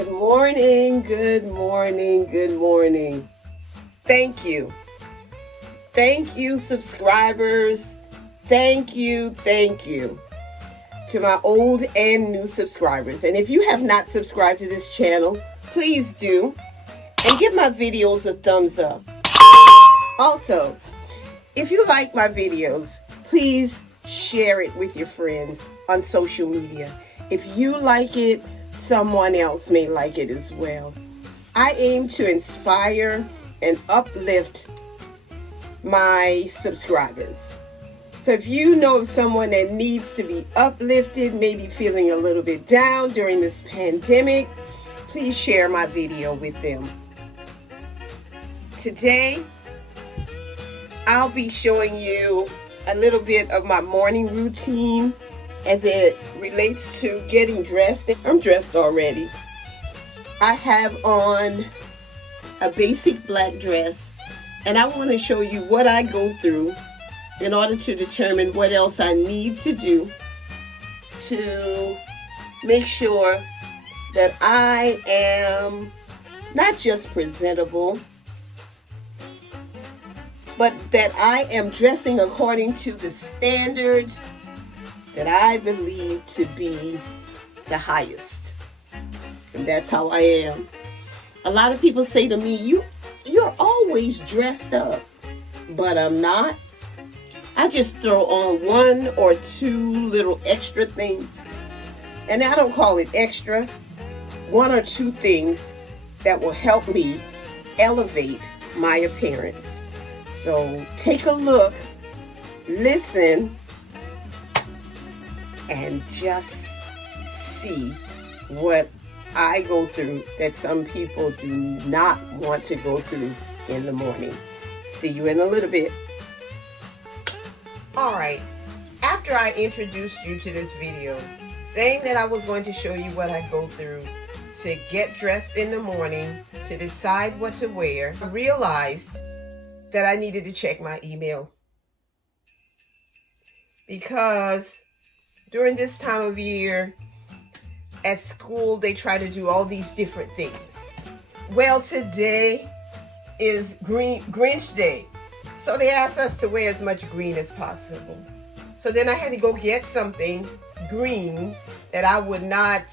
Good morning, good morning, good morning. Thank you. Thank you, subscribers. Thank you to my old and new subscribers. And if you have not subscribed to this channel, please do. And give my videos a thumbs up. Also, if you like my videos, please share it with your friends on social media. If you like it, someone else may like it as well. I aim to inspire and uplift my subscribers. So if you know of someone that needs to be uplifted, maybe feeling a little bit down during this pandemic, please share my video with them. Today, I'll be showing you a little bit of my morning routine as it relates to getting dressed. I'm dressed already. I have on a basic black dress, and I want to show you what I go through in order to determine what else I need to do to make sure that I am not just presentable, but that I am dressing according to the standards that I believe to be the highest. And that's how I am. A lot of people say to me, you're always dressed up, but I'm not. I just throw on one or two little extra things. And I don't call it extra. One or two things that will help me elevate my appearance. So take a look, listen, and just see what I go through that some people do not want to go through in the morning. See you in a little bit. All right, after I introduced you to this video, saying that I was going to show you what I go through to get dressed in the morning, to decide what to wear, I realized that I needed to check my email. Because during this time of year, at school, they try to do all these different things. Well, today is Grinch Day. So they asked us to wear as much green as possible. So then I had to go get something green that I would not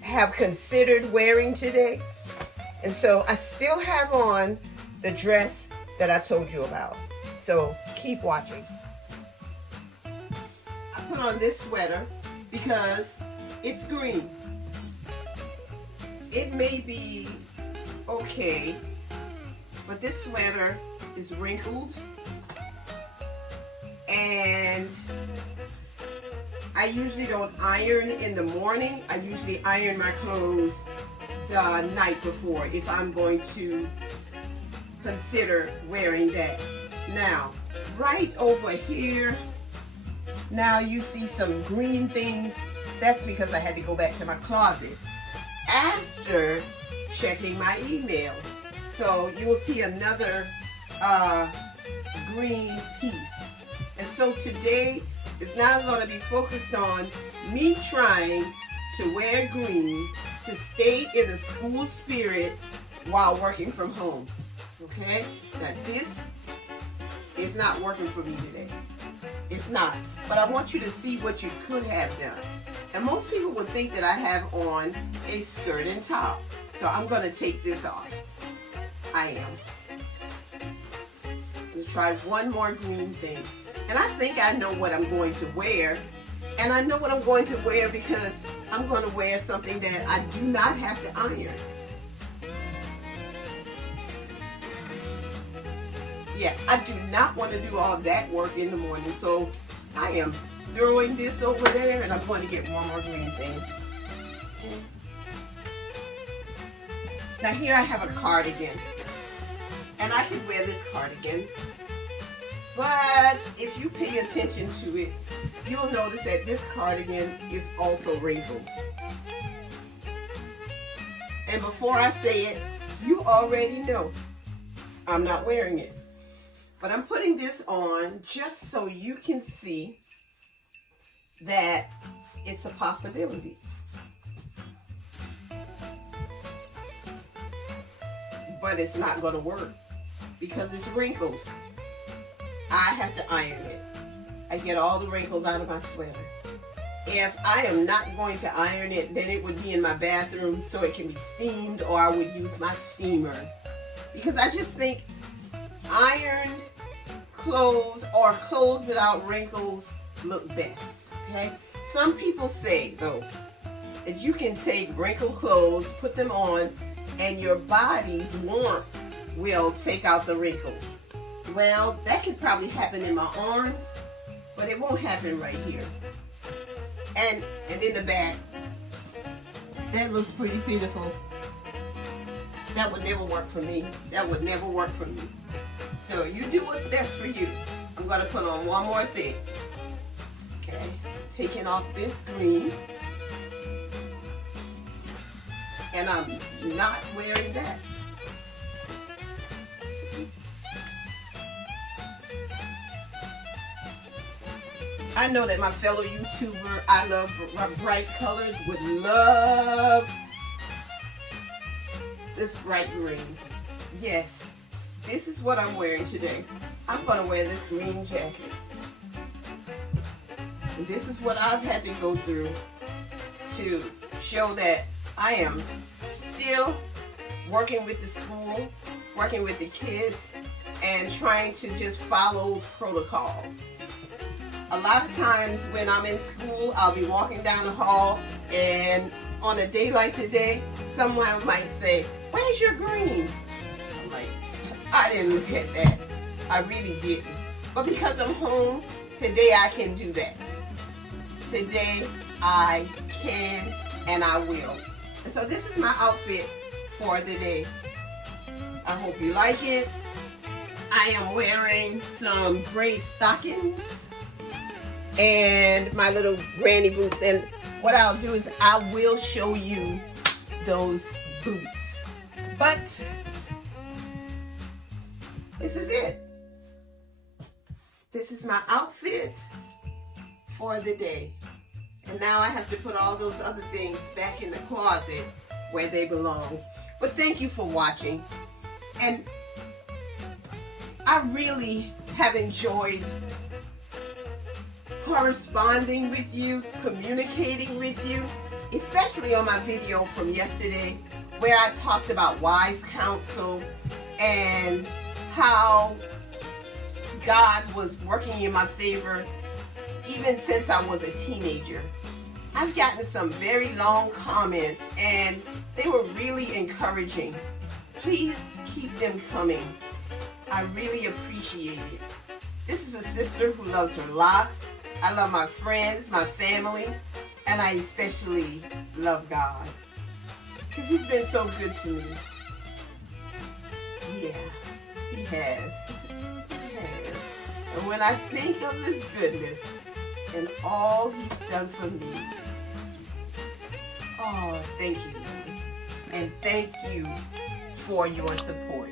have considered wearing today. And so I still have on the dress that I told you about. So keep watching. I put on this sweater because it's green. It may be okay, but this sweater is wrinkled, and I usually don't iron in the morning. I usually iron my clothes the night before if I'm going to consider wearing that. Now, right over here, now you see some green things. That's because I had to go back to my closet after checking my email. So you will see another green piece. And so today is now going to be focused on me trying to wear green to stay in the school spirit while working from home. Okay? Now this is not working for me today. It's not. But I want you to see what you could have done. And most people would think that I have on a skirt and top. So I'm going to take this off. I am. I'm going to try one more green thing. And I think I know what I'm going to wear. And I know what I'm going to wear because I'm going to wear something that I do not have to iron. Yeah, I do not want to do all that work in the morning. So I am throwing this over there, and I'm going to get one more green thing. Now here I have a cardigan. And I could wear this cardigan. But if you pay attention to it, you'll notice that this cardigan is also wrinkled. And before I say it, you already know I'm not wearing it. But I'm putting this on just so you can see that it's a possibility. but it's not going to work because it's wrinkles. I have to iron it. I get all the wrinkles out of my sweater. If I am not going to iron it, then it would be in my bathroom so it can be steamed, or I would use my steamer. Because I just think ironed clothes or clothes without wrinkles look best, okay? Some people say, though, that you can take wrinkled clothes, put them on, and your body's warmth will take out the wrinkles. Well, that could probably happen in my arms, but it won't happen right here. And in the back, that looks pretty beautiful. That would never work for me. That would never work for me. So you do what's best for you. I'm going to put on one more thing. Okay, taking off this green. And I'm not wearing that. I know that my fellow YouTuber, I love bright colors, would love this bright green. Yes, this is what I'm wearing today. I'm going to wear this green jacket. And this is what I've had to go through to show that I am still working with the school, working with the kids, and trying to just follow protocol. A lot of times when I'm in school, I'll be walking down the hall, and on a day like today, someone might say, "Where's your green?" I'm like, I didn't look at that. I really didn't. But because I'm home, today I can do that. Today I can and I will. And so this is my outfit for the day. I hope you like it. I am wearing some gray stockings and my little granny boots, and what I'll do is I will show you those boots. But this is it. This is my outfit for the day. And now I have to put all those other things back in the closet where they belong. But thank you for watching. And I really have enjoyed corresponding with you, communicating with you, especially on my video from yesterday where I talked about wise counsel and how God was working in my favor even since I was a teenager. I've gotten some very long comments and they were really encouraging. Please keep them coming. I really appreciate it. This is a sister who loves her locks. I love my friends, my family, and I especially love God because He's been so good to me. Yeah, He has. He has. And when I think of His goodness and all He's done for me, oh, thank you, Lord. And thank you for your support.